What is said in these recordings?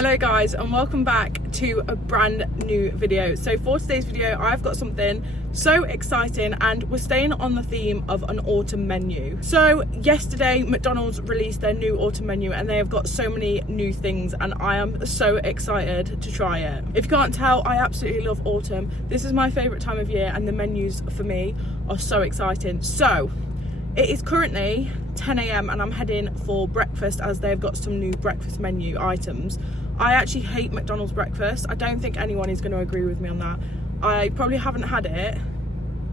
Hello guys, and welcome back to a brand new video. So for today's video I've got something so exciting, and we're staying on the theme of an autumn menu. So yesterday McDonald's released their new autumn menu and they have got so many new things, and I am so excited to try it. If you can't tell, I absolutely love autumn. This is my favourite time of year and the menus for me are so exciting. So it is currently 10 AM and I'm heading for breakfast as they've got some new breakfast menu items. I actually hate McDonald's breakfast. I don't think anyone is going to agree with me on that. I probably haven't had it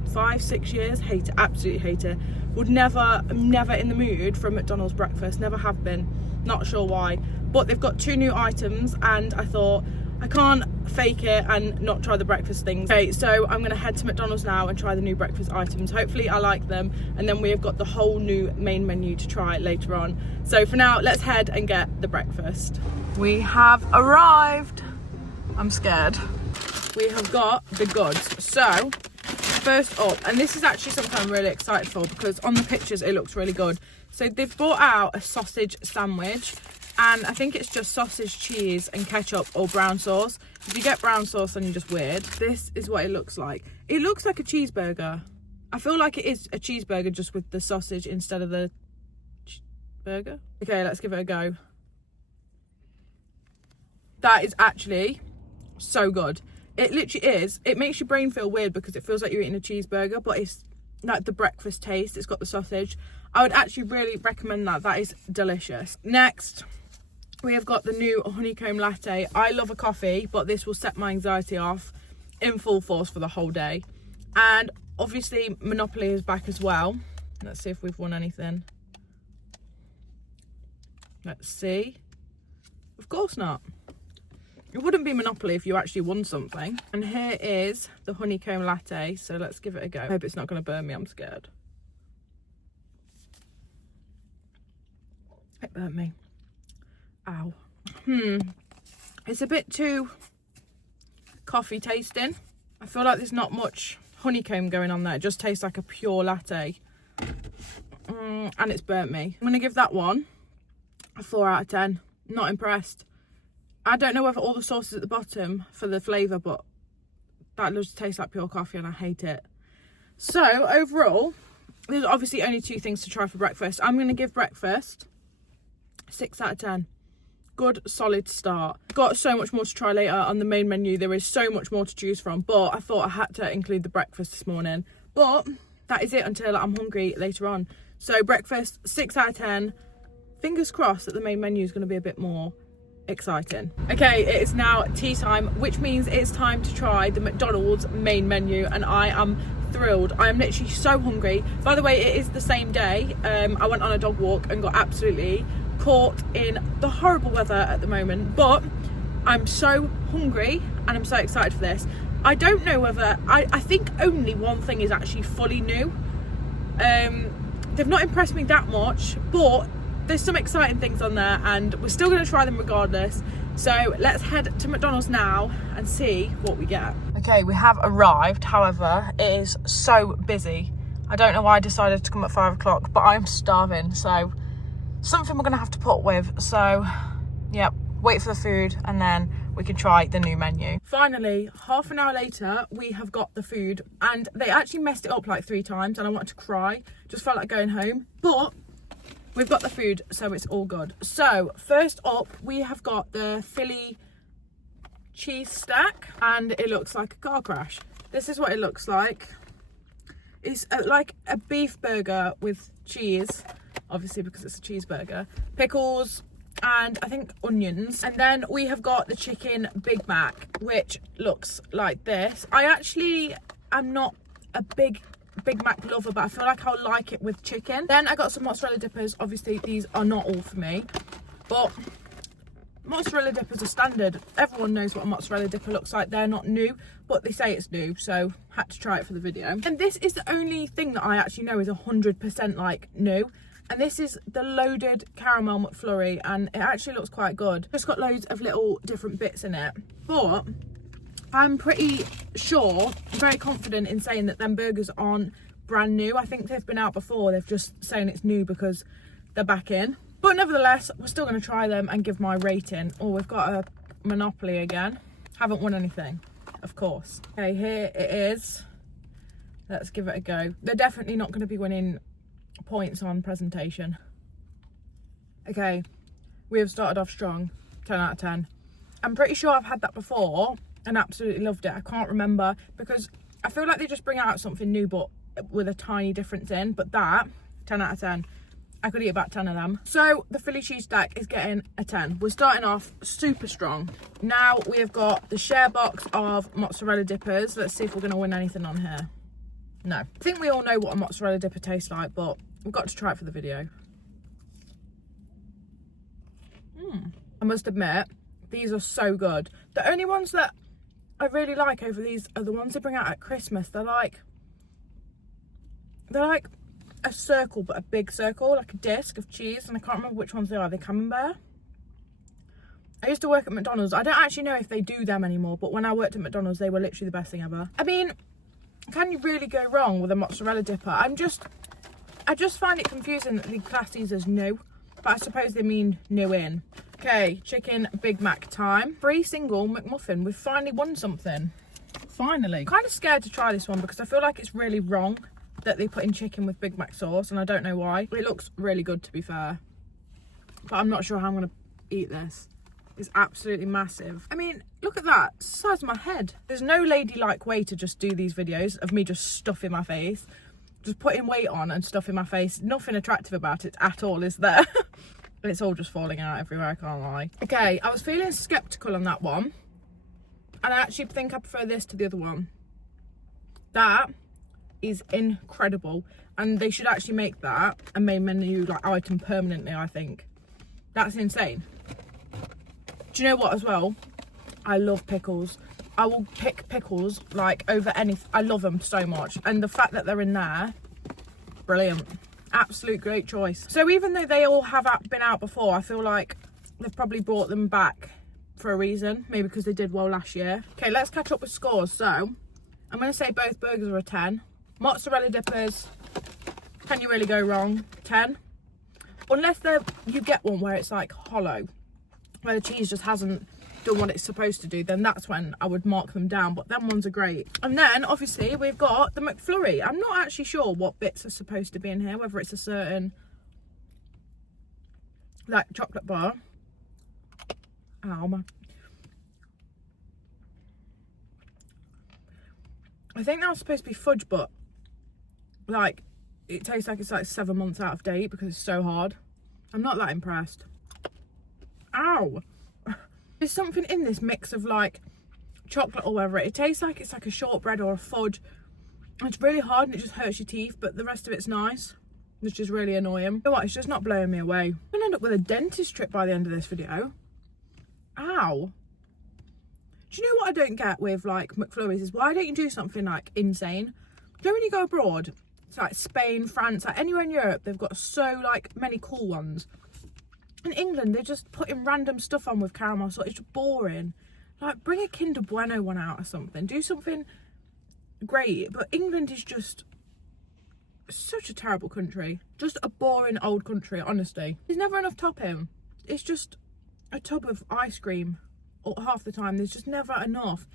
5-6 years. Hate it, absolutely hate it. Would never in the mood for a McDonald's breakfast, never have been, not sure why. But they've got 2 new items and I thought I can't fake it and not try the breakfast things. Okay, so I'm gonna head to McDonald's now and try the new breakfast items. Hopefully I like them, and then we have got the whole new main menu to try later on. So for now, let's head and get the breakfast. We have arrived. I'm scared. We have got the goods. So first up, and this is actually something I'm really excited for because on the pictures it looks really good. So they've brought out a sausage sandwich, and I think it's just sausage, cheese and ketchup or brown sauce. If you get brown sauce then you're just weird. This is what it looks like. It looks like a cheeseburger. I feel like it is a cheeseburger just with the sausage instead of the burger. Okay, let's give it a go. That is actually so good. It literally is. It makes your brain feel weird because it feels like you're eating a cheeseburger, but it's like the breakfast taste. It's got the sausage. I would actually really recommend that. That is delicious. Next, we have got the new honeycomb latte. I love a coffee, but this will set my anxiety off in full force for the whole day. And obviously Monopoly is back as well. Let's see if we've won anything. Let's see. Of course not. It wouldn't be Monopoly if you actually won something. And here is the honeycomb latte. So let's give it a go. I hope it's not going to burn me. I'm scared. It burnt me. Ow. It's a bit too coffee tasting. I feel like there's not much honeycomb going on there. It just tastes like a pure latte. And it's burnt me. I'm going to give that one a 4 out of 10. Not impressed. I don't know whether all the sauce is at the bottom for the flavour, but that just tastes like pure coffee and I hate it. So overall, there's obviously only 2 things to try for breakfast. I'm going to give breakfast 6 out of 10. Good, solid start. Got so much more to try later on the main menu. There is so much more to choose from, but I thought I had to include the breakfast this morning. But that is it until I'm hungry later on. So breakfast, 6 out of 10. Fingers crossed that the main menu is going to be a bit more exciting. Okay, it is now tea time, which means it's time to try the McDonald's main menu, and I am thrilled. I am literally so hungry. By the way, it is the same day. I went on a dog walk and got absolutely caught in the horrible weather at the moment, but I'm so hungry and I'm so excited for this. I don't know whether I think only one thing is actually fully new. They've not impressed me that much, but there's some exciting things on there and we're still going to try them regardless. So let's head to McDonald's now and see what we get. Okay, we have arrived. However, it is so busy. I don't know why I decided to come at 5 o'clock, but I'm starving, so something we're gonna have to put with. So yeah, wait for the food and then we can try the new menu. Finally, half an hour later, we have got the food, and they actually messed it up like 3 times and I wanted to cry. Just felt like going home, but we've got the food, so it's all good. So first up, we have got the Philly cheese stack, and it looks like a car crash. This is what it looks like. It's like a beef burger with cheese, obviously because it's a cheeseburger, pickles, and I think onions. And then we have got the chicken Big Mac, which looks like this. I actually am not a big Mac lover, but I feel like I'll like it with chicken. Then I got some mozzarella dippers. Obviously these are not all for me, but mozzarella dippers are standard. Everyone knows what a mozzarella dipper looks like. They're not new, but they say it's new, so had to try it for the video. And this is the only thing that I actually know is 100% like new, and this is the loaded caramel McFlurry, and it actually looks quite good. Just got loads of little different bits in it, but I'm pretty sure, very confident in saying that them burgers aren't brand new. I think they've been out before. They've just saying it's new because they're back in. But nevertheless, we're still going to try them and give my rating. Oh, we've got a Monopoly again. Haven't won anything, of course. Okay, here it is. Let's give it a go. They're definitely not going to be winning points on presentation. Okay, we have started off strong. 10 out of 10. I'm pretty sure I've had that before and absolutely loved it. I can't remember because I feel like they just bring out something new but with a tiny difference in. But that, 10 out of 10. I could eat about 10 of them. So the Philly cheese stack is getting a 10. We're starting off super strong. Now we have got the share box of mozzarella dippers. Let's see if we're going to win anything on here. No. I think we all know what a mozzarella dipper tastes like, but we've got to try it for the video. I must admit, these are so good. The only ones that I really like over these are the ones they bring out at Christmas. They're like a circle, but a big circle, like a disc of cheese, and I can't remember which ones they are. They're camembert. I used to work at McDonald's. I don't actually know if they do them anymore, but when I worked at McDonald's, they were literally the best thing ever. I mean, can you really go wrong with a mozzarella dipper? I just find it confusing that they class these as new, but I suppose they mean new in. Okay, chicken Big Mac time. Free single McMuffin. We've finally won something. Finally. I'm kind of scared to try this one because I feel like it's really wrong that they put in chicken with Big Mac sauce, and I don't know why. It looks really good, to be fair, but I'm not sure how I'm going to eat this. It's absolutely massive. I mean, look at that. It's the size of my head. There's no ladylike way to just do these videos of me just stuffing my face. Just putting weight on and stuffing my face. Nothing attractive about it at all, is there? And it's all just falling out everywhere, I can't lie. Okay, I was feeling sceptical on that one, and I actually think I prefer this to the other one. That is incredible, and they should actually make that a main menu like item permanently. I think that's insane. Do you know what as well? I love pickles. I will pick pickles like over anything. I love them so much, and the fact that they're in there, brilliant. Absolute great choice. So even though they all have been out before, I feel like they've probably brought them back for a reason, maybe because they did well last year. Okay, let's catch up with scores. So I'm going to say both burgers are a 10. Mozzarella dippers, can you really go wrong? 10. Unless you get one where it's like hollow, where the cheese just hasn't done what it's supposed to do, then that's when I would mark them down, but them ones are great. And then obviously we've got the McFlurry. I'm not actually sure what bits are supposed to be in here, whether it's a certain like chocolate bar. Ow, man. I think that was supposed to be fudge, but like it tastes like it's like 7 months out of date because it's so hard. I'm not that impressed. Ow. There's something in this mix of like chocolate or whatever. It tastes like it's like a shortbread or a fudge. It's really hard and it just hurts your teeth, but the rest of it's nice, which is really annoying. You know what? It's just not blowing me away. I'm gonna end up with a dentist trip by the end of this video. Ow. Do you know what I don't get with like McFlurries is why don't you do something like insane? Do you know when you go abroad, it's like Spain, France, like anywhere in Europe, they've got so like many cool ones. In England, they're just putting random stuff on with caramel, so it's just boring. Like, bring a Kinder Bueno one out or something. Do something great. But England is just such a terrible country. Just a boring old country, honestly. There's never enough topping. It's just a tub of ice cream. Or half the time, there's just never enough.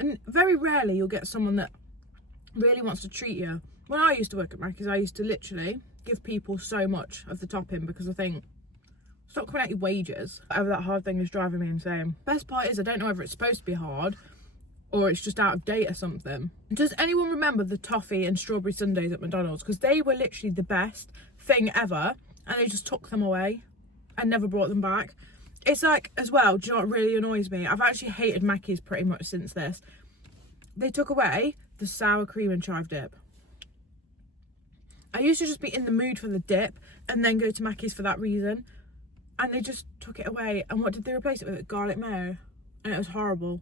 And very rarely you'll get someone that really wants to treat you. When I used to work at Mac's, I used to literally give people so much of the topping because I think, stop coming out your wages. Whatever that hard thing is driving me insane. Best part is I don't know whether it's supposed to be hard or it's just out of date or something. Does anyone remember the toffee and strawberry sundaes at McDonald's? Because they were literally the best thing ever and they just took them away and never brought them back. It's like, as well, do you know what really annoys me? I've actually hated Mac's pretty much since this. They took away the sour cream and chive dip. I used to just be in the mood for the dip and then go to Mac's for that reason. And they just took it away. And what did they replace it with? Garlic mayo. And it was horrible.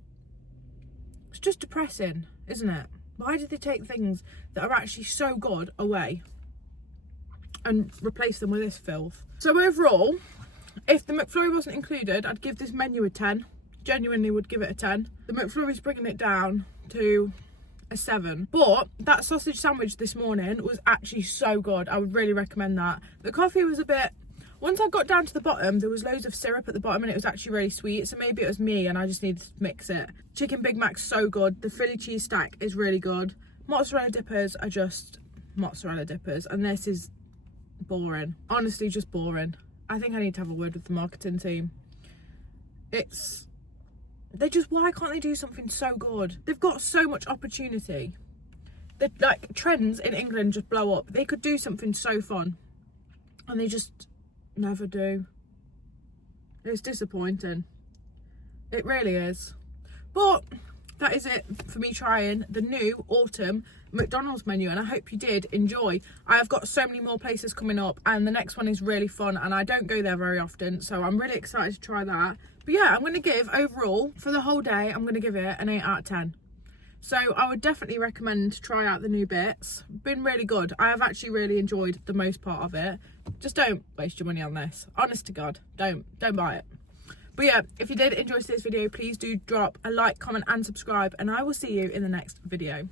It's just depressing, isn't it? Why did they take things that are actually so good away and replace them with this filth? So overall, if the McFlurry wasn't included, I'd give this menu a 10. Genuinely would give it a 10. The McFlurry's bringing it down to a 7. But that sausage sandwich this morning was actually so good. I would really recommend that. The coffee was a bit Once I got down to the bottom, there was loads of syrup at the bottom and it was actually really sweet. So maybe it was me and I just needed to mix it. Chicken Big Mac's so good. The Philly cheese stack is really good. Mozzarella dippers are just mozzarella dippers. And this is boring. Honestly, just boring. I think I need to have a word with the marketing team. Why can't they do something so good? They've got so much opportunity. Like, trends in England just blow up. They could do something so fun. And they just never do. It's disappointing. It really is. But that is it for me trying the new autumn McDonald's menu, and I hope you did enjoy. I have got so many more places coming up, and the next one is really fun, and I don't go there very often, so I'm really excited to try that. But yeah, I'm going to give, overall, for the whole day, I'm going to give it an 8 out of 10. So I would definitely recommend to try out the new bits. Been really good. I have actually really enjoyed the most part of it. Just don't waste your money on this. Honest to God, don't buy it. But yeah, if you did enjoy this video, please do drop a like, comment and subscribe, and I will see you in the next video.